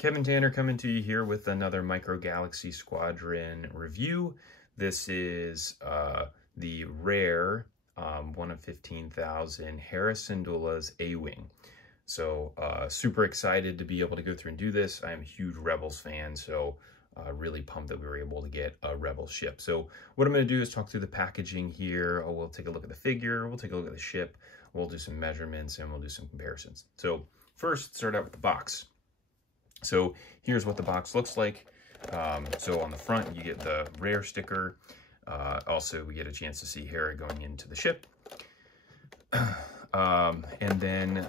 Kevin Tanner coming to you here with another Micro Galaxy Squadron review. This is the rare 1 of 15,000 Hera Syndulla's AWing. So super excited to be able to go through and do this. I'm a huge Rebels fan, so really pumped that we were able to get a Rebel ship. So what I'm going to do is talk through the packaging here. We'll take a look at the figure, we'll take a look at the ship, we'll do some measurements, and we'll do some comparisons. So first, start out with the box. So here's what the box looks like. So on the front, you get the rare sticker. Also, we get a chance to see Hera going into the ship. And then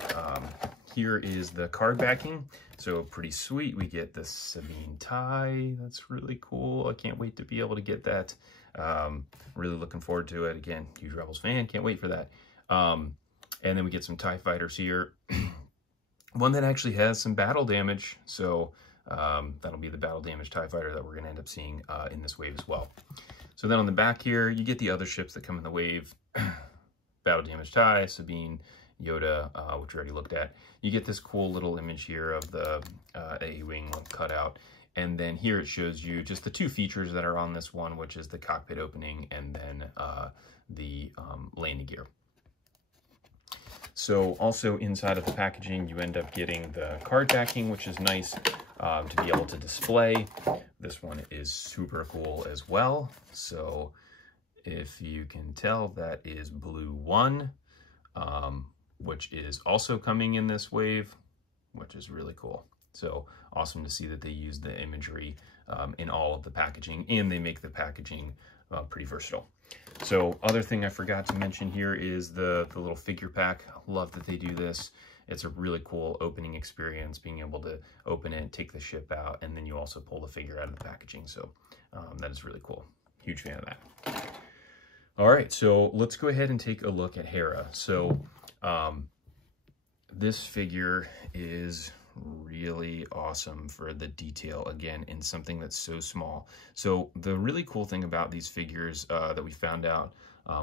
here is the card backing. So pretty sweet. We get the Sabine tie. That's really cool. I can't wait to be able to get that. Really looking forward to it. Again, huge Rebels fan. Can't wait for that. And then we get some TIE fighters here. One that actually has some battle damage, so that'll be the battle damage TIE fighter that we're going to end up seeing in this wave as well. So then on the back here, you get the other ships that come in the wave. Battle damage TIE, Sabine, Yoda, which we already looked at. You get this cool little image here of the AWing cutout. And then here it shows you just the two features that are on this one, which is the cockpit opening and then the landing gear. So also inside of the packaging, you end up getting the card backing, which is nice to be able to display. This one is super cool as well. So if you can tell, that is Blue 1, which is also coming in this wave, which is really cool. So awesome to see that they use the imagery in all of the packaging, and they make the packaging pretty versatile. So other thing I forgot to mention here is the little figure pack. Love that they do this. It's a really cool opening experience, being able to open it, take the ship out, and then you also pull the figure out of the packaging. So that is really cool. Huge fan of that. All right, so let's go ahead and take a look at Hera. So this figure is really awesome for the detail, again, in something that's so small. So the really cool thing about these figures that we found out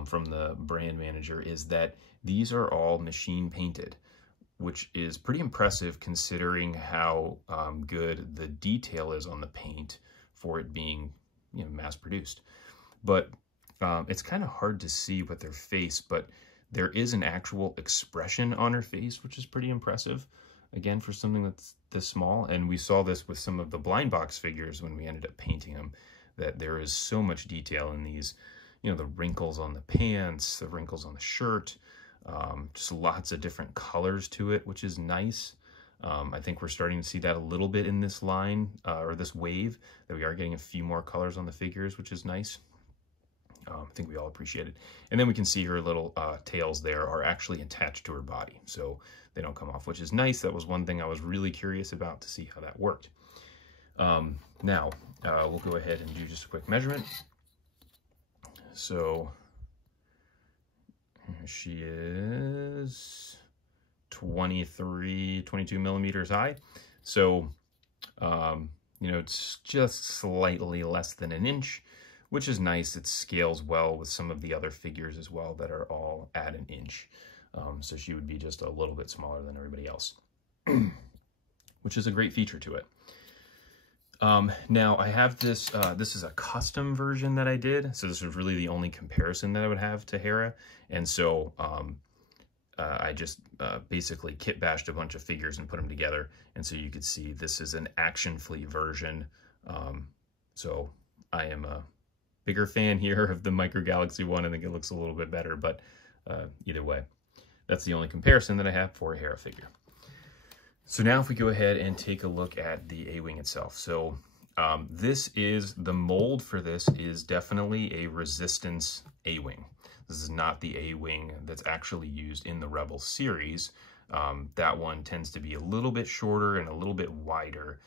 from the brand manager is that these are all machine painted, which is pretty impressive considering how good the detail is on the paint for it being, you know, mass produced. But it's kind of hard to see with their face, but there is an actual expression on her face, which is pretty impressive. Again, for something that's this small. And we saw this with some of the blind box figures when we ended up painting them, that there is so much detail in these, you know, the wrinkles on the pants, the wrinkles on the shirt, just lots of different colors to it, which is nice. I think we're starting to see that a little bit in this line, or this wave, that we are getting a few more colors on the figures, which is nice. I think we all appreciate it. And then we can see her little tails there are actually attached to her body, so they don't come off, which is nice. That was one thing I was really curious about, to see how that worked. Now, we'll go ahead and do just a quick measurement. So she is 22 millimeters high. So, you know, it's just slightly less than an inch, which is nice. It scales well with some of the other figures as well that are all at an inch. So she would be just a little bit smaller than everybody else, which is a great feature to it. Now I have this, this is a custom version that I did. So this was really the only comparison that I would have to Hera. And so I just basically kit bashed a bunch of figures and put them together. And so you could see this is an Action Fleet version. So I am a bigger fan here of the Micro Galaxy one. I think it looks a little bit better, but either way, that's the only comparison that I have for a Hera figure. So now if we go ahead and take a look at the AWing itself. So this is, the mold for this is definitely a Resistance AWing. This is not the AWing that's actually used in the Rebel series. That one tends to be a little bit shorter and a little bit wider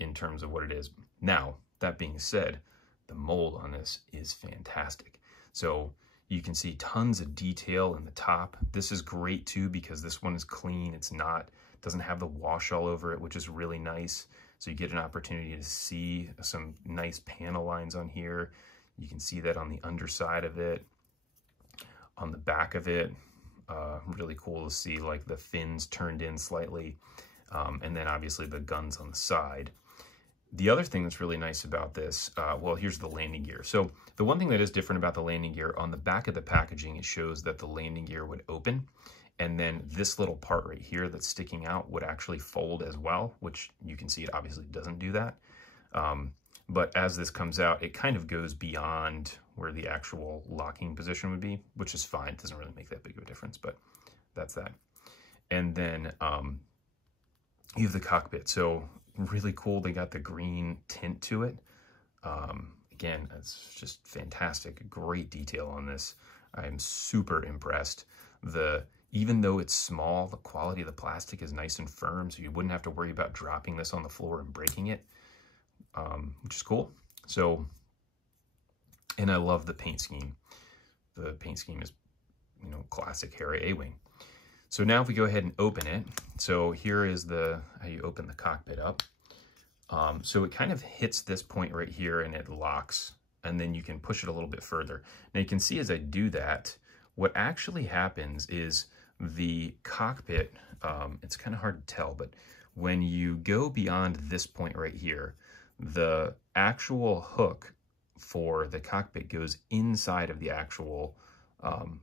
in terms of what it is. Now, that being said, the mold on this is fantastic. So you can see tons of detail in the top. This is great too, because this one is clean. It's not, doesn't have the wash all over it, which is really nice. So you get an opportunity to see some nice panel lines on here. You can see that on the underside of it, on the back of it. Really cool to see like the fins turned in slightly. and then obviously the guns on the side. The other thing that's really nice about this, well, here's the landing gear. So the one thing that is different about the landing gear, on the back of the packaging, it shows that the landing gear would open, and then this little part right here that's sticking out would actually fold as well, which you can see it obviously doesn't do that. But as this comes out, it kind of goes beyond where the actual locking position would be, which is fine. It doesn't really make that big of a difference, but that's that. And then you have the cockpit. So really cool. They got the green tint to it. Again, it's just fantastic. Great detail on this. I'm super impressed. Even though it's small, the quality of the plastic is nice and firm, so you wouldn't have to worry about dropping this on the floor and breaking it, which is cool. So, and I love the paint scheme. The paint scheme is, you know, classic Hera AWing. So now if we go ahead and open it, so here is how you open the cockpit up. So it kind of hits this point right here and it locks, and then you can push it a little bit further. Now you can see as I do that, what actually happens is the cockpit, it's kind of hard to tell, but when you go beyond this point right here, the actual hook for the cockpit goes inside of the actual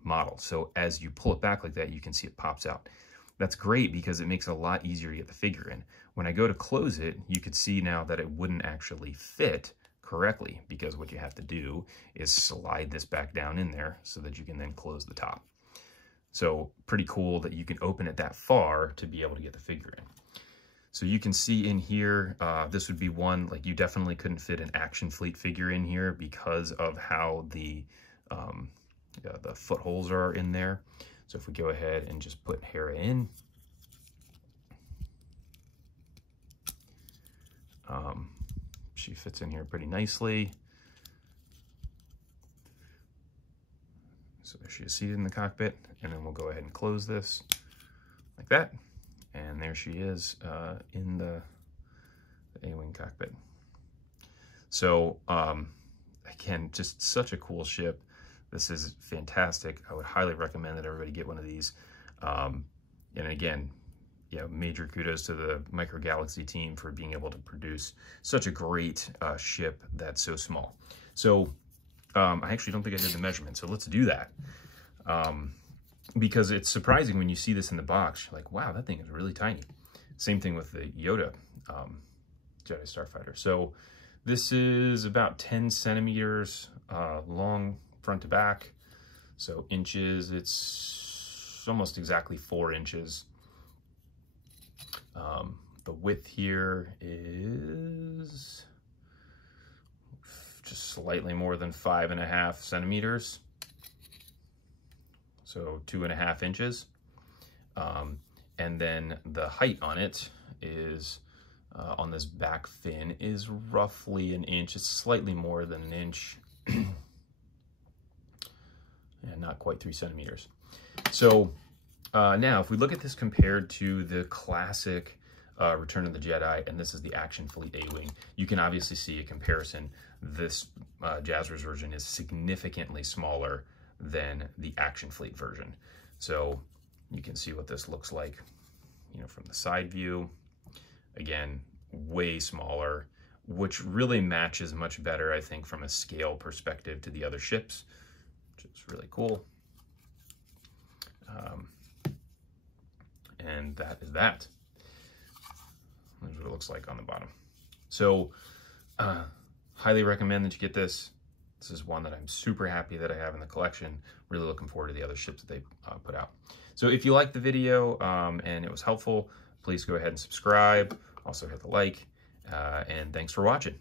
model. So as you pull it back like that, you can see it pops out. That's great because it makes it a lot easier to get the figure in. When I go to close it, you could see now that it wouldn't actually fit correctly, because what you have to do is slide this back down in there so that you can then close the top. So pretty cool that you can open it that far to be able to get the figure in. So you can see in here, this would be one, like you definitely couldn't fit an Action Fleet figure in here because of how the footholes are in there. So if we go ahead and just put Hera in, she fits in here pretty nicely. So there she is seated in the cockpit, and then we'll go ahead and close this like that. And there she is in the AWing cockpit. So again, just such a cool ship. This is fantastic. I would highly recommend that everybody get one of these. And again, yeah, major kudos to the Micro Galaxy team for being able to produce such a great ship that's so small. So I actually don't think I did the measurement, so let's do that. Because it's surprising when you see this in the box, you're like, wow, that thing is really tiny. Same thing with the Yoda Jedi Starfighter. So this is about 10 centimeters long front to back. So inches, it's almost exactly 4 inches. The width here is just slightly more than 5.5 centimeters. So 2.5 inches. And then the height on it is, on this back fin, is roughly an inch. It's slightly more than an inch. And not quite 3 centimeters. So now, if we look at this compared to the classic Return of the Jedi, and this is the Action Fleet AWing, you can obviously see a comparison. This Jazzer's version is significantly smaller than the Action Fleet version. So you can see what this looks like, you know, from the side view. Again, way smaller, which really matches much better, I think, from a scale perspective to the other ships, which is really cool. And that is that. That's what it looks like on the bottom. So highly recommend that you get this. This is one that I'm super happy that I have in the collection. Really looking forward to the other ships that they put out. So if you liked the video and it was helpful, please go ahead and subscribe. Also hit the like, and thanks for watching.